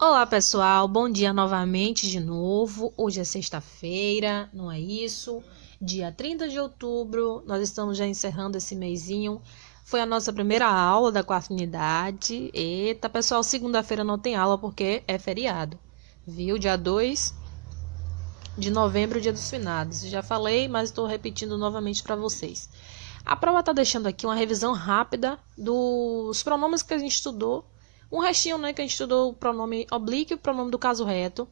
Olá, pessoal. Bom dia novamente de novo. Hoje é sexta-feira, não é isso? Dia 30 de outubro. Nós estamos já encerrando esse mesinho. Foi a nossa primeira aula da quarta unidade. Eita, pessoal, segunda-feira não tem aula porque é feriado. Viu? Dia 2 de novembro, dia dos finados. Já falei, mas estou repetindo novamente para vocês. A prova está deixando aqui uma revisão rápida dos pronomes que a gente estudou. Um restinho, né, que a gente estudou o pronome oblíquo e o pronome do caso reto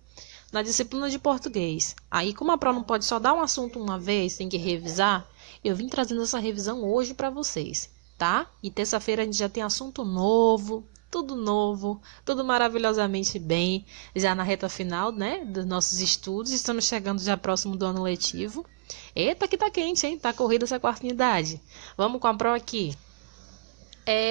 na disciplina de português. Aí, como a prova não pode só dar um assunto uma vez, tem que revisar, eu vim trazendo essa revisão hoje para vocês, tá? E terça-feira a gente já tem assunto novo, tudo maravilhosamente bem, já na reta final, né, dos nossos estudos. Estamos chegando já próximo do ano letivo. Eita, que tá quente, hein? Tá corrida essa quarta unidade. Vamos com a prova aqui.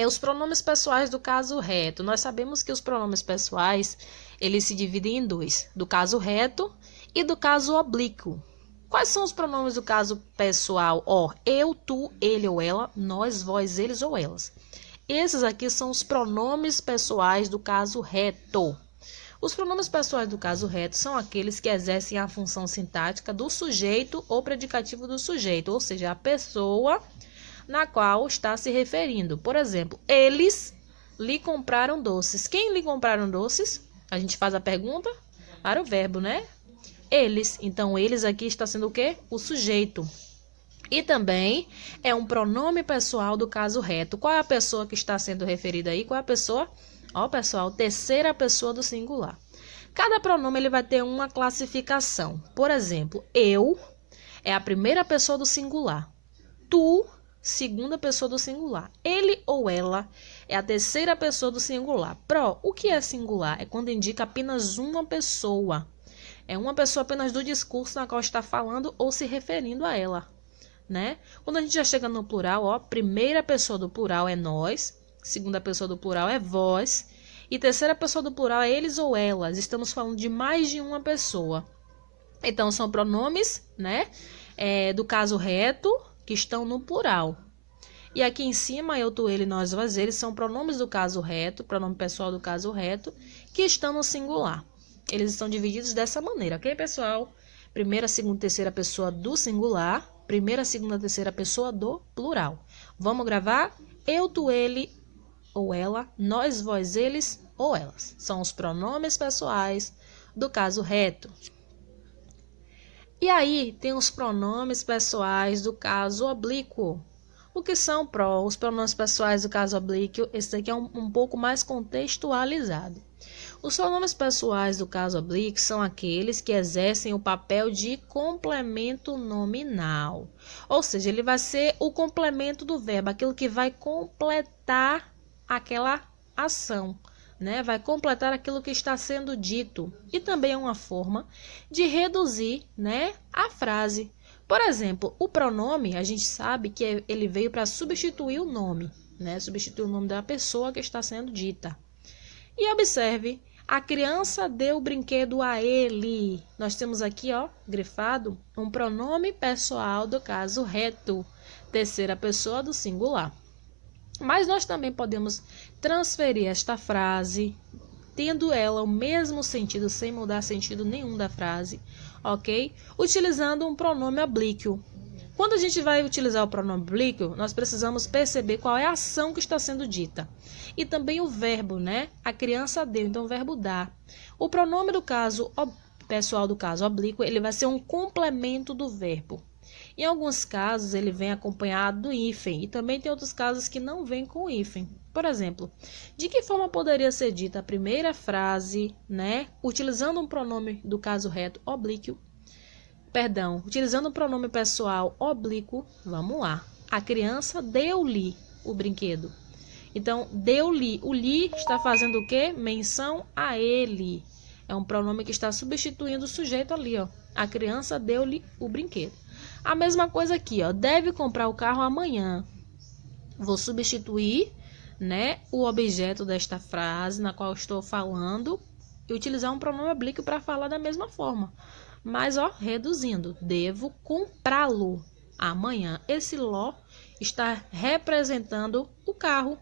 Os pronomes pessoais do caso reto. Nós sabemos que os pronomes pessoais, eles se dividem em dois, do caso reto e do caso oblíquo. Quais são os pronomes do caso pessoal? Eu, tu, ele ou ela, nós, vós, eles ou elas. Esses aqui são os pronomes pessoais do caso reto. Os pronomes pessoais do caso reto são aqueles que exercem a função sintática do sujeito ou predicativo do sujeito, ou seja, a pessoa na qual está se referindo. Por exemplo, eles lhe compraram doces. Quem lhe compraram doces? A gente faz a pergunta para o verbo, né? Eles. Então, eles aqui está sendo o quê? O sujeito. E também é um pronome pessoal do caso reto. Qual é a pessoa que está sendo referida aí? Qual é a pessoa? Pessoal, terceira pessoa do singular. Cada pronome ele vai ter uma classificação. Por exemplo, eu é a primeira pessoa do singular. Tu, segunda pessoa do singular. Ele ou ela é a terceira pessoa do singular. O que é singular? É quando indica apenas uma pessoa. É uma pessoa apenas do discurso na qual está falando ou se referindo a ela, né? Quando a gente já chega no plural, primeira pessoa do plural é nós, segunda pessoa do plural é vós, e terceira pessoa do plural é eles ou elas. Estamos falando de mais de uma pessoa. Então, são pronomes, né, do caso reto, que estão no plural. E aqui em cima, eu, tu, ele, nós, vós, eles, são pronomes do caso reto, pronome pessoal do caso reto, que estão no singular. Eles estão divididos dessa maneira, ok, pessoal? Primeira, segunda, terceira pessoa do singular, primeira, segunda, terceira pessoa do plural. Vamos gravar? Eu, tu, ele ou ela, nós, vós, eles ou elas. São os pronomes pessoais do caso reto. E aí, tem os pronomes pessoais do caso oblíquo. O que são os pronomes pessoais do caso oblíquo? Esse daqui é um pouco mais contextualizado. Os pronomes pessoais do caso oblíquo são aqueles que exercem o papel de complemento nominal. Ou seja, ele vai ser o complemento do verbo, aquilo que vai completar aquela ação, né? Vai completar aquilo que está sendo dito. E também é uma forma de reduzir, né, a frase. Por exemplo, o pronome, a gente sabe que ele veio para substituir o nome, né? Substituir o nome da pessoa que está sendo dita. E observe, a criança deu o brinquedo a ele. Nós temos aqui, grifado, um pronome pessoal do caso reto, terceira pessoa do singular. Mas nós também podemos transferir esta frase, tendo ela o mesmo sentido, sem mudar sentido nenhum da frase, ok? Utilizando um pronome oblíquo. Quando a gente vai utilizar o pronome oblíquo, nós precisamos perceber qual é a ação que está sendo dita. E também o verbo, né? A criança deu, então o verbo dar. O pronome do caso pessoal do caso oblíquo, ele vai ser um complemento do verbo. Em alguns casos, ele vem acompanhado do hífen, e também tem outros casos que não vem com hífen. Por exemplo, de que forma poderia ser dita a primeira frase, né, utilizando um pronome do caso reto oblíquo? Utilizando o pronome pessoal oblíquo, vamos lá. A criança deu-lhe o brinquedo. Então, deu-lhe. O lhe está fazendo o quê? Menção a ele. É um pronome que está substituindo o sujeito ali, A criança deu-lhe o brinquedo. A mesma coisa aqui, deve comprar o carro amanhã. Vou substituir, né, o objeto desta frase na qual estou falando e utilizar um pronome oblíquo para falar da mesma forma. Mas, reduzindo, devo comprá-lo amanhã. Esse lo está representando o carro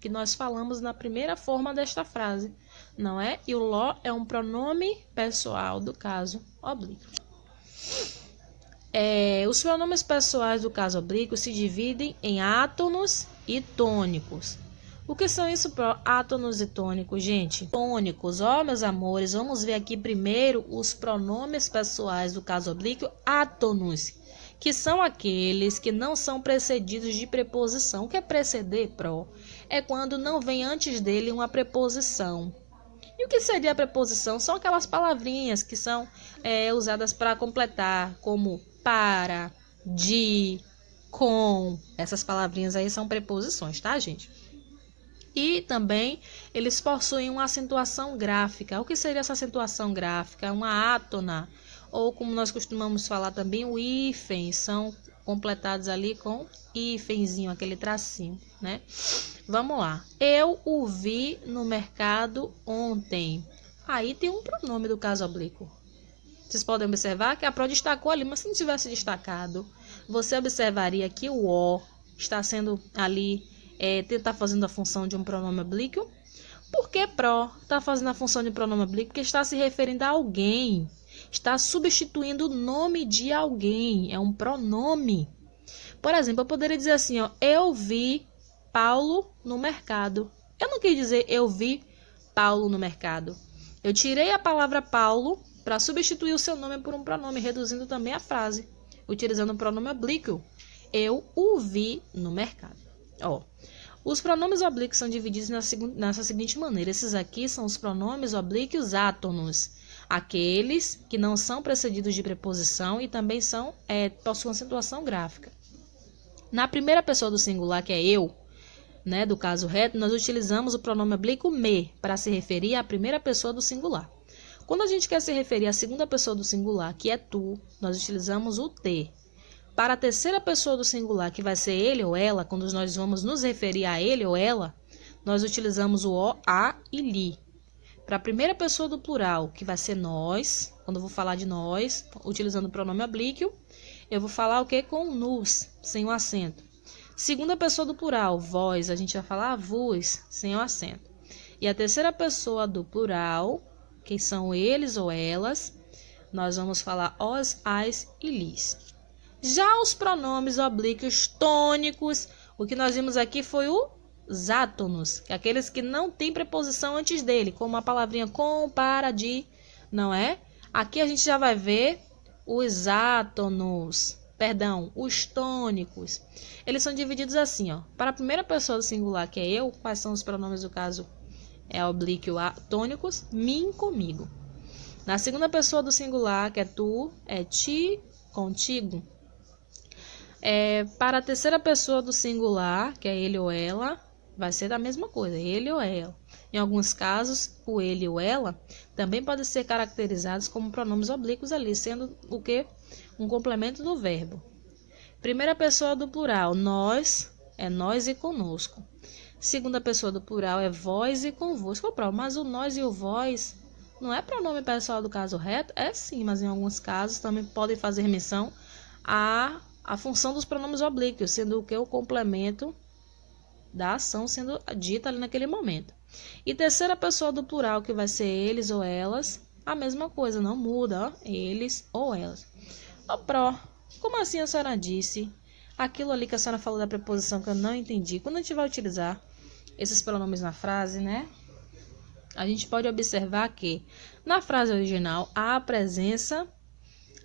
que nós falamos na primeira forma desta frase. não é? E o lo é um pronome pessoal do caso oblíquo. Os pronomes pessoais do caso oblíquo se dividem em átonos e tônicos. O que são isso, átonos e tônicos, gente? Tônicos, meus amores, vamos ver aqui primeiro os pronomes pessoais do caso oblíquo, átonos, que são aqueles que não são precedidos de preposição. O que é preceder, é quando não vem antes dele uma preposição. E o que seria a preposição? São aquelas palavrinhas que são usadas para completar, como para, de, com. Essas palavrinhas aí são preposições, tá, gente? E também eles possuem uma acentuação gráfica. O que seria essa acentuação gráfica? Uma átona, ou como nós costumamos falar também, o hífen, são completados ali com hífenzinho, aquele tracinho, né? Vamos lá. Eu o vi no mercado ontem. Aí tem um pronome do caso oblíquo. Vocês podem observar que a Pro destacou ali, mas se não tivesse destacado, você observaria que o O está sendo ali, está fazendo a função de um pronome oblíquo. Por que Pro está fazendo a função de um pronome oblíquo? Porque está se referindo a alguém. Está substituindo o nome de alguém. É um pronome. Por exemplo, eu poderia dizer assim, eu vi Paulo no mercado. Eu não quis dizer eu vi Paulo no mercado. Eu tirei a palavra Paulo para substituir o seu nome por um pronome, reduzindo também a frase, utilizando o pronome oblíquo. Eu o vi no mercado. Os pronomes oblíquos são divididos nessa seguinte maneira. Esses aqui são os pronomes oblíquos átonos, aqueles que não são precedidos de preposição e também possuem acentuação gráfica. Na primeira pessoa do singular, que é eu, né, do caso reto, nós utilizamos o pronome oblíquo me para se referir à primeira pessoa do singular. Quando a gente quer se referir à segunda pessoa do singular, que é tu, nós utilizamos o te. Para a terceira pessoa do singular, que vai ser ele ou ela, quando nós vamos nos referir a ele ou ela, nós utilizamos o o, a e li. Para a primeira pessoa do plural, que vai ser nós, quando eu vou falar de nós, utilizando o pronome oblíquo, eu vou falar o que? Com nus, sem o acento. Segunda pessoa do plural, vós, a gente vai falar vos, sem o acento. E a terceira pessoa do plural, que são eles ou elas, nós vamos falar os, as e lis. Já os pronomes oblíquos tônicos, o que nós vimos aqui foi os átonos, que é aqueles que não têm preposição antes dele, como a palavrinha com, para, de, não é? Aqui a gente já vai ver os átonos, os tônicos. Eles são divididos assim, para a primeira pessoa do singular, que é eu, quais são os pronomes do caso oblíquo tônicos? Mim, comigo. Na segunda pessoa do singular, que é tu, é ti, contigo. Para a terceira pessoa do singular, que é ele ou ela, vai ser da mesma coisa, ele ou ela. Em alguns casos, o ele ou ela também podem ser caracterizados como pronomes oblíquos ali, sendo o que? Um complemento do verbo. Primeira pessoa do plural, nós, é nós e conosco. Segunda pessoa do plural é vós e convosco. Mas o nós e o vós não é pronome pessoal do caso reto? É sim, mas em alguns casos também podem fazer menção à função dos pronomes oblíquos, sendo o que? O complemento da ação sendo dita ali naquele momento. E terceira pessoa do plural, que vai ser eles ou elas, a mesma coisa, não muda, eles ou elas. Como assim a senhora disse? Aquilo ali que a senhora falou da preposição que eu não entendi. Quando a gente vai utilizar esses pronomes na frase, né? A gente pode observar que na frase original há a presença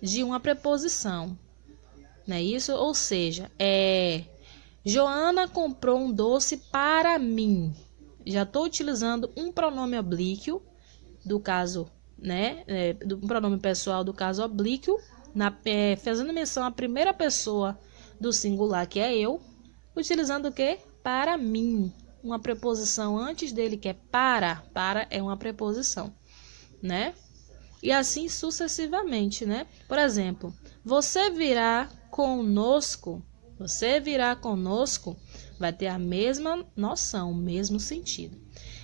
de uma preposição, não é isso? Ou seja, Joana comprou um doce para mim. Já estou utilizando um pronome oblíquo do caso, né? Um pronome pessoal do caso oblíquo, fazendo menção à primeira pessoa do singular, que é eu, utilizando o que? Para mim. Uma preposição antes dele, que é para. Para é uma preposição, né? E assim sucessivamente, né? Por exemplo, você virá conosco. Você virá conosco vai ter a mesma noção, o mesmo sentido.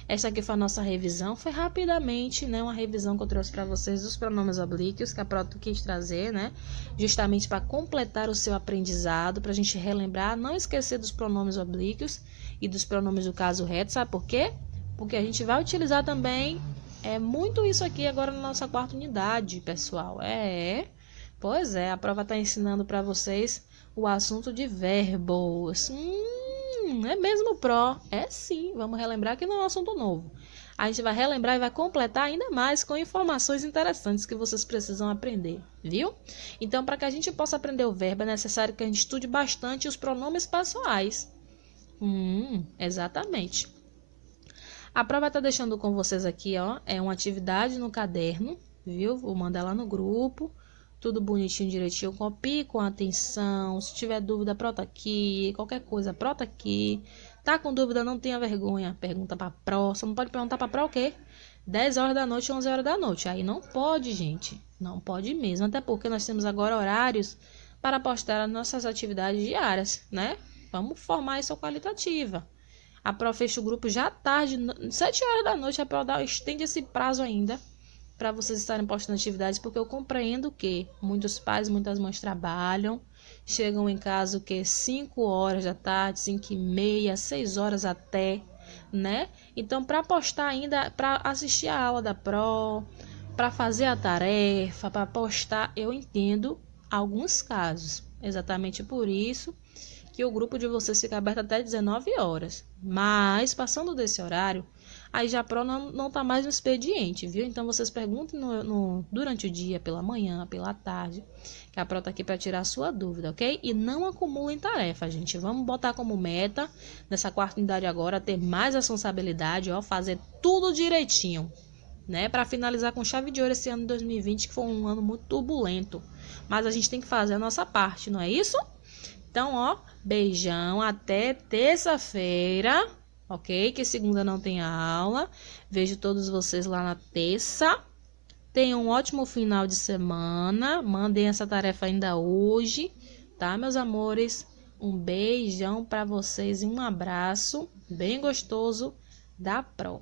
Essa aqui foi a nossa revisão. Foi rapidamente, né? Uma revisão que eu trouxe para vocês dos pronomes oblíquos, que a Proto quis trazer, né? Justamente para completar o seu aprendizado, para a gente relembrar, não esquecer dos pronomes oblíquos e dos pronomes do caso reto. Sabe por quê? porque a gente vai utilizar também muito isso aqui agora na nossa quarta unidade, pessoal. Pois é, a prova está ensinando para vocês o assunto de verbos. É mesmo, Pro? É sim, vamos relembrar que não é um assunto novo. A gente vai relembrar e vai completar ainda mais com informações interessantes que vocês precisam aprender, viu? Então, para que a gente possa aprender o verbo, é necessário que a gente estude bastante os pronomes pessoais. Exatamente. A prova está deixando com vocês aqui, ó, é uma atividade no caderno, viu? Vou mandar lá no grupo, tudo bonitinho, direitinho, copie com atenção. Se tiver dúvida, prota aqui, qualquer coisa, prota aqui. Tá com dúvida, não tenha vergonha, pergunta para a Pro. Você não pode perguntar para a Pro o quê? 10 horas da noite, 11 horas da noite. Aí não pode, gente. Não pode mesmo. Até porque nós temos agora horários para postar as nossas atividades diárias, né? Vamos formar isso qualitativa. A Pro fecha o grupo já tarde, 7 horas da noite. A Pro estende esse prazo ainda para vocês estarem postando atividades, porque eu compreendo que muitos pais, muitas mães trabalham. Chegam em casa o que? 5 horas da tarde, 5h30, 6 horas até, né? Então, para postar ainda, para assistir a aula da Pro, para fazer a tarefa, para postar, eu entendo alguns casos. Exatamente por isso que o grupo de vocês fica aberto até 19 horas. Mas, passando desse horário, aí já a Pro não tá mais no expediente, viu? Então, vocês perguntem durante o dia, pela manhã, pela tarde, que a Pro tá aqui para tirar a sua dúvida, ok? E não acumulem tarefa, gente. Vamos botar como meta, nessa quarta unidade agora, ter mais responsabilidade, ó, fazer tudo direitinho, né? Para finalizar com chave de ouro esse ano de 2020, que foi um ano muito turbulento. Mas a gente tem que fazer a nossa parte, não é isso? Então, ó, beijão, até terça-feira, ok? Que segunda não tem aula. Vejo todos vocês lá na terça. Tenham um ótimo final de semana. Mandem essa tarefa ainda hoje, tá, meus amores? Um beijão para vocês e um abraço bem gostoso da Pro.